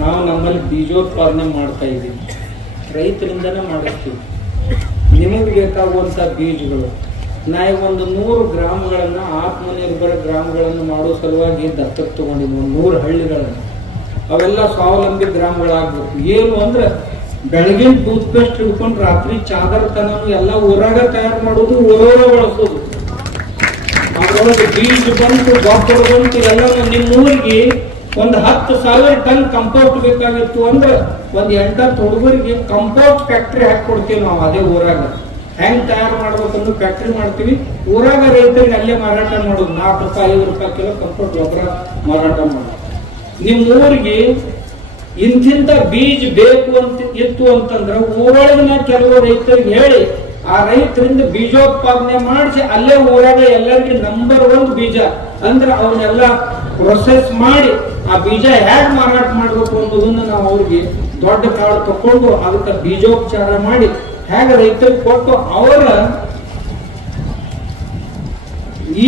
ನಾವು ನಮ್ಮಲ್ಲಿ ಬೀಜೋತ್ಪಾದನೆ ಮಾಡ್ತಾ ಇದ್ದೀವಿ, ರೈತರಿಂದನೇ ಮಾಡಿಸ್ತೀವಿ. ನಿಮಗೆ ಬೇಕಾಗುವಂಥ ಬೀಜಗಳು ನಾ ಒಂದು 100 ಗ್ರಾಮಗಳನ್ನು ಆತ್ಮನಿರ್ಭರ ಗ್ರಾಮಗಳನ್ನು ಮಾಡೋ ಸಲುವಾಗಿ ದತ್ತಕ್ಕೆ ತಗೊಂಡಿದ್ವಿ. 100 ಹಳ್ಳಿಗಳನ್ನು, ಅವೆಲ್ಲ ಸ್ವಾವಲಂಬಿ ಗ್ರಾಮಗಳಾಗಬೇಕು. ಏನು ಅಂದ್ರೆ ಬೆಳಗಿನ ಟೂತ್ ಪೇಸ್ಟ್ ಹಿಡ್ಕೊಂಡು ರಾತ್ರಿ ಚಾದರ್ ತನೂ ಎಲ್ಲ ಊರಾಗ ತಯಾರು ಮಾಡೋದು, ಊರಾಗ ಬಳಸೋದು. ಅದ್ರೊಳಗೆ ಬೀಜ ಬಂತು, ಗೊಬ್ಬರ ಬಂತು, ಎಲ್ಲ ನಿಮ್ಮೂರಿಗೆ ಒಂದು 10,000 ಟನ್ ಕಂಪೋಸ್ಟ್ ಬೇಕಾಗಿತ್ತು ಅಂದ್ರೆ ಒಂದು 8 ಹುಡುಗರಿಗೆ ಕಂಪೋಸ್ಟ್ ಫ್ಯಾಕ್ಟ್ರಿ ಹಾಕೊಡ್ತೀವಿ ನಾವು. ಅದೇ ಊರಾಗ ಹೆಂಗ್ ತಯಾರು ಮಾಡ್ಬೇಕಂದ್ರೆ ಫ್ಯಾಕ್ಟ್ರಿ ಮಾಡ್ತೀವಿ. ಊರಾಗ ರೈತರಿಗೆ ಅಲ್ಲೇ ಮಾರಾಟ ಮಾಡೋದು. 4 ರೂಪಾಯಿ 5 ರೂಪಾಯಿ ಕಿಲೋ ಕಂಪೋಸ್ಟ್ ಗೊಬ್ಬರ ಮಾರಾಟ ಮಾಡೋದು. ನಿಮ್ಮೂರಿಗೆ ಇಂತಿಂತ ಬೀಜ ಬೇಕು ಅಂತ ಇತ್ತು ಅಂತಂದ್ರೆ ಊರೊಳಗಿನ ಕೆಲವು ರೈತರಿಗೆ ಹೇಳಿ ಆ ರೈತರಿಂದ ಬೀಜೋತ್ಪಾದನೆ ಮಾಡಿಸಿ ಅಲ್ಲೇ ಊರಾಗ ಎಲ್ಲರಿಗೆ ನಂಬರ್ 1 ಬೀಜ ಅಂದ್ರೆ ಅವನ್ನೆಲ್ಲ ಪ್ರೊಸೆಸ್ ಮಾಡಿ ಆ ಬೀಜ ಹೇಗೆ ಮಾರಾಟ ಮಾಡ್ಬೇಕು ಅನ್ನೋದನ್ನ ನಾವು ಅವ್ರಿಗೆ ದೊಡ್ಡ ಕಾಳು ತಕೊಂಡು ಅದಕ್ಕೆ ಬೀಜೋಪಚಾರ ಮಾಡಿ ಹೇಗೆ ರೈತರಿಗೆ ಕೊಟ್ಟು ಅವರ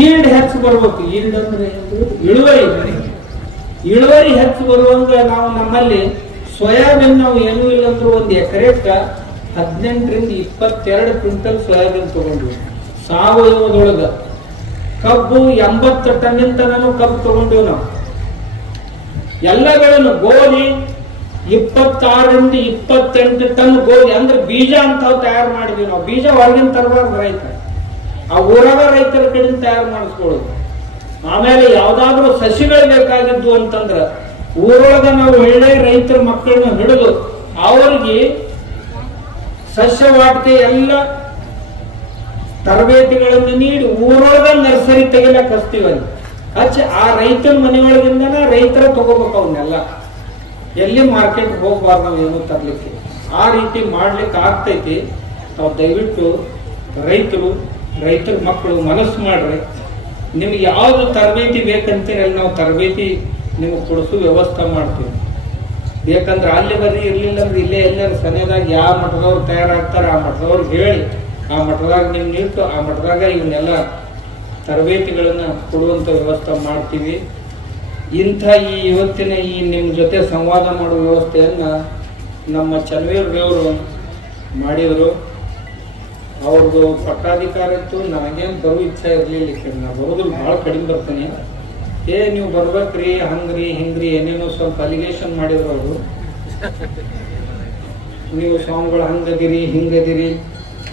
ಈಲ್ಡ್ ಹೆಚ್ಚು ಬರ್ಬೇಕು. ಈಲ್ಡ್ ಅಂದ್ರೆ ಇಳುವರಿ ಹೆಚ್ಚು ಬರುವಂಗ ನಾವು ನಮ್ಮಲ್ಲಿ ಸೋಯಾಬೀನ್ ನಾವು ಏನೂ ಇಲ್ಲ ಅಂದ್ರೆ ಒಂದು ಎಕರೆಕ್ಕ 18 ರಿಂದ 22 ಕ್ವಿಂಟಲ್ ಸೋಯಾಬೀನ್ ತಗೊಂಡ್ವಿ. ಸಾವಯವದೊಳಗ ಕಬ್ಬು 80 ಟನ್ನಿಂದ ಕಬ್ಬು ತಗೊಂಡಿವಿ ನಾವು. ಎಲ್ಲಗಳನ್ನು ಗೋಧಿ 26 ರಿಂದ 28 ಟನ್ ಗೋಧಿ ಅಂದ್ರೆ ಬೀಜ ಅಂತ ತಯಾರು ಮಾಡಿದ್ವಿ ನಾವು. ಬೀಜ ಹೊರಗಿನ ತರಬಾರ್ದು, ರೈತ ಆ ಊರಾಗ ರೈತರ ಕಡೆಯಿಂದ ತಯಾರು ಮಾಡಿಸ್ಕೊಳ್ಳೋದು. ಆಮೇಲೆ ಯಾವ್ದಾದ್ರು ಸಸಿಗಳು ಬೇಕಾಗಿದ್ದು ಅಂತಂದ್ರ ಊರೊಳಗ ನಾವು ಒಳ್ಳೆ ರೈತರ ಮಕ್ಕಳನ್ನ ಹಿಡಿದು ಅವರಿಗೆ ಸಸ್ಯ ವಾಟಿಕೆ ಎಲ್ಲ ತರಬೇತಿಗಳನ್ನು ನೀಡಿ ಊರೊಳಗ ನರ್ಸರಿ ತೆಗಿಲಕ್ ಹಚ್ತೀವಲ್ಲಿ ಆ ರೈತನ ಮನೆಯೊಳಗಿಂದನ ರೈತರ ತಗೋಬೇಕು. ಅವನ್ನೆಲ್ಲ ಎಲ್ಲಿ ಮಾರ್ಕೆಟ್ ಹೋಗ್ಬಾರ್ದು ನಾವು ಏನು ತರ್ಲಿಕ್ಕೆ. ಆ ರೀತಿ ಮಾಡ್ಲಿಕ್ಕೆ ಆಗ್ತೈತಿ. ತಾವು ದಯವಿಟ್ಟು ರೈತರ ಮಕ್ಕಳು ಮನಸ್ಸು ಮಾಡ್ರಿ. ನಿಮ್ಗೆ ಯಾವ್ದು ತರಬೇತಿ ಬೇಕಂತೀರಿ ಅಲ್ಲಿ ನಾವು ತರಬೇತಿ ನಿಮ್ಗೆ ಕೊಡಿಸೋ ವ್ಯವಸ್ಥೆ ಮಾಡ್ತೀವಿ. ಬೇಕಂದ್ರೆ ಅಲ್ಲಿ ಬರ್ರಿ, ಇರ್ಲಿಲ್ಲ ಅಂದ್ರೆ ಇಲ್ಲೇ ಎಲ್ಲರೂ ಸನೇದಾಗ ಯಾವ ಮಠದವ್ರು ತಯಾರಾಗ್ತಾರ ಆ ಮಠದವ್ರಿಗೆ ಹೇಳಿ ಆ ಮಠದಾಗ ನಿಮ್ಗೆ ಇಟ್ಟು ಆ ಮಠದಾಗ ಇವನ್ನೆಲ್ಲ ತರಬೇತಿಗಳನ್ನ ಕೊಡುವಂತ ವ್ಯವಸ್ಥೆ ಮಾಡ್ತೀವಿ. ಇಂಥ ಇವತ್ತಿನ ನಿಮ್ಮ ಜೊತೆ ಸಂವಾದ ಮಾಡುವ ವ್ಯವಸ್ಥೆಯನ್ನ ನಮ್ಮ ಚನ್ನವೀರದೇವರು ಮಾಡಿದ್ರು. ಅವ್ರದ್ದು ಪಟ್ಟಾಧಿಕಾರ ಇತ್ತು. ನನಗೇನು ಬರೋ ಇಚ್ಛೆ ಇರ್ಲಿಲ್ಲ. ನಾ ಬರೋದ್ರಲ್ಲಿ ಬಹಳ ಕಡಿಮೆ ಬರ್ತೀನಿ. ನೀವು ಬರ್ಬೇಕ್ರಿ, ಹಂಗ್ರಿ ಹಿಂಗ್ರಿ ಏನೇನೋ ಸ್ವಲ್ಪ ಅಲಿಗೇಷನ್ ಮಾಡಿದ್ರು ಅವರು. ನೀವು ಸ್ವಾಮಿಗಳು ಹಂಗದಿರಿ ಹಿಂಗದಿರಿ,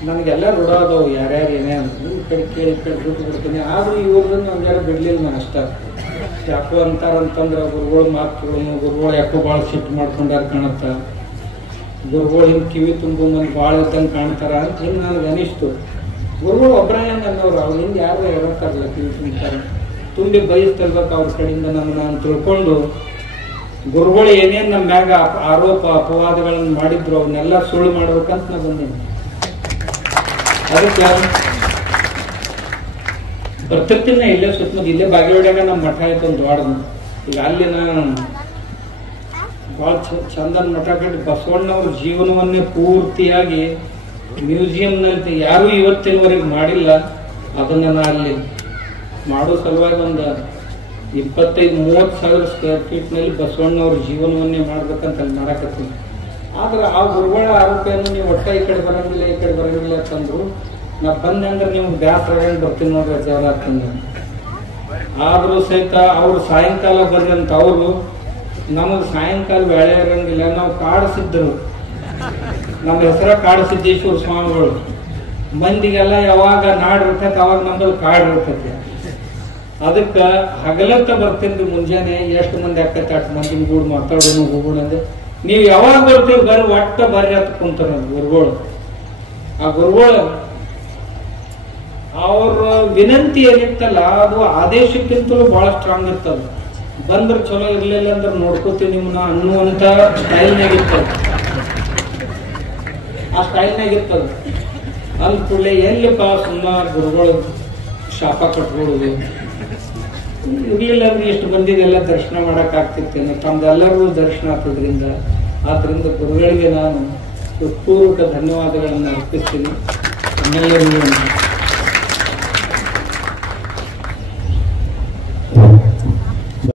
ನನಗೆಲ್ಲ ರೂಢ ಅದಾವು ಯಾರ್ಯಾರು ಏನೇ ಅಂತ ಕೇಳಿ ಬಿಟ್ಟು ಬಿಡ್ತೀನಿ. ಆದ್ರೂ ಇವ್ರನ್ನ ಒಂದ್ಯಾರು ಬಿಡ್ಲಿಲ್ಲ ನಾನು ಅಷ್ಟ. ಯಾಕೋ ಅಂತಾರಂತಂದ್ರ ಗುರುಗಳು ಮಾತು ಗುರುಗಳು ಯಾಕೋ ಭಾಳ ಸಿಟ್ಟು ಮಾಡ್ಕೊಂಡಾರ ಕಾಣತ್ತ, ಗುರುಗಳು ಹಿಂಗೆ ಕಿವಿ ತುಂಬು ಮಂದಿ ಭಾಳ ಇದ್ದಂಗೆ ಕಾಣ್ತಾರ ಅಂತ ಹಿಂಗೆ ನನಗೆ ಅನಿಸ್ತು. ಗುರುಗಳು ಒಬ್ಬರ ಹೆಂಗೆ ಅನ್ನೋರು, ಅವ್ರು ಹಿಂದೆ ಯಾರು ಇರತ್ತಾರಲ್ಲ ಕಿವಿ ತುಂಬ್ತಾರೆ, ತುಂಬಿ ಬಯಸ್ತಿರ್ಬೇಕು ಅವ್ರ ಕಡೆಯಿಂದ ನಾನು ತಿಳ್ಕೊಂಡು ಗುರುಗಳು ಏನೇನು ನಮ್ಮ ಮ್ಯಾಗ ಆರೋಪ ಅಪವಾದಗಳನ್ನು ಮಾಡಿದ್ರು ಅವನ್ನೆಲ್ಲ ಸುಳ್ಳು ಮಾಡ್ಬೇಕಂತ ನಾ ಬಂದೀನಿ. ಅದಕ್ಕೆ ಬರ್ತಿರ್ತೀನಿ ಇಲ್ಲೇ ಸುತ್ತಮುತ್ತ. ಇಲ್ಲೇ ಬಾಗೇವಾಡ್ಯಾಗ ನಮ್ಮ ಮಠ ಆಯ್ತು ಒಂದು ದೊಡ್ಡದು. ಈಗ ಅಲ್ಲಿ ನಾನು ಭಾಳ ಚಂದನ್ ಮಠ ಕಟ್ಟಿ ಬಸವಣ್ಣವ್ರ ಜೀವನವನ್ನೇ ಪೂರ್ತಿಯಾಗಿ ಮ್ಯೂಸಿಯಂನಲ್ಲಿ ಯಾರು ಇವತ್ತಿನವರೆಗೆ ಮಾಡಿಲ್ಲ. ಅದನ್ನ ನಾ ಅಲ್ಲಿ ಮಾಡೋ ಸಲುವಾಗಿ ಒಂದು 25-30 ಸಾವಿರ ಸ್ಕ್ವೇರ್ ಫೀಟ್ನಲ್ಲಿ ಬಸವಣ್ಣವ್ರ ಜೀವನವನ್ನೇ ಮಾಡ್ಬೇಕಂತ ಅಲ್ಲಿ ಮಾಡಕತ್ತೀನಿ. ಆದ್ರೆ ಆ ಗುರುಗಳ ಆರೋಗ್ಯವನ್ನು ನೀವು ಒಟ್ಟ ಈ ಕಡೆ ಬರಂಗಿಲ್ಲ ಅಂತಂದ್ರು. ನಾ ಬಂದೆ ಅಂದ್ರೆ ನಿಮ್ಗೆ ಬ್ಯಾಸರ ಬರ್ತೀನಿ ನೋಡ್ರಿ, ರಜಾರ ಆಗ್ತೀನಿ. ಆದ್ರೂ ಸಹಿತ ಅವ್ರು ಸಾಯಂಕಾಲ ಬರ್ರಿ ಅಂತ ಅವರು ನಮಗ್ ಸಾಯಂಕಾಲ ವೇಳೆ ಇರಂಗಿಲ್ಲ. ನಾವು ಕಾಡಿಸಿದ್ರು, ನಮ್ಮ ಹೆಸರ ಕಾಡಸಿದ್ದೇಶ್ವರ ಸ್ವಾಮಿಗಳು. ಮಂದಿಗೆಲ್ಲ ಯಾವಾಗ ನಾಡ್ ಇರ್ತೈತೆ ಅವಾಗ ನಮ್ಮಲ್ಲಿ ಕಾಡ್ ಇರ್ತೈತಿ. ಅದಕ್ಕ ಹಗಲತ್ತ ಬರ್ತೀನಿ ಮುಂಜಾನೆ. ಎಷ್ಟು ಮಂದಿ ಆಕೈತೆ ಅಷ್ಟು ಮಂದಿನ ಗೂಡ್ ಮಾತಾಡೋಣ ಹೋಗೋಣ ಅಂದ್ರೆ ನೀವು ಯಾವಾಗ ಬರ್ತೀವಿ ಬರ್ರಿ, ಒಟ್ಟ ಬರ್ರಿ ಅಂತ ಕುಂತಾರ ಗುರುಗಳು. ಆ ಗುರುಗಳು ಅವ್ರ ವಿನಂತಿ ಏನಿತ್ತಲ್ಲ ಅದು ಆದೇಶಕ್ಕಿಂತಲೂ ಬಹಳ ಸ್ಟ್ರಾಂಗ್ ಇರ್ತದ. ಬಂದ್ರೆ ಚಲೋ ಇರ್ಲಿಲ್ಲ ಅಂದ್ರೆ ನೋಡ್ಕೋತೀವಿ ನಿಮ್ಮನ್ನ ಅನ್ನುವಂತ ಸ್ಟೈಲ್ನಾಗ ಇರ್ತದ. ಆ ಸ್ಟೈಲ್ನಾಗ ಇರ್ತದ. ಅಂದ ಕೂಡಲೇ ಎಲ್ಲಿಪ್ಪ ಸುಮಾರು ಗುರುಗಳು ಶಾಪ ಕಟ್ಕೊಡುದು ಇರ್ಲಿಲ್ಲ ಅಂದ್ರೆ ಎಷ್ಟು ಮಂದಿಗೆಲ್ಲ ದರ್ಶನ ಮಾಡಕ್ ಆಗ್ತಿತ್ತೇನೆ. ತಮ್ದೆಲ್ಲರೂ ದರ್ಶನ ಆಗ್ತದ್ರಿಂದ ಆದ್ರಿಂದ ಗುರುಗಳಿಗೆ ನಾನು ಹೃತ್ಪೂರ್ವಕ ಧನ್ಯವಾದಗಳನ್ನು ಅರ್ಪಿಸ್ತೀನಿ.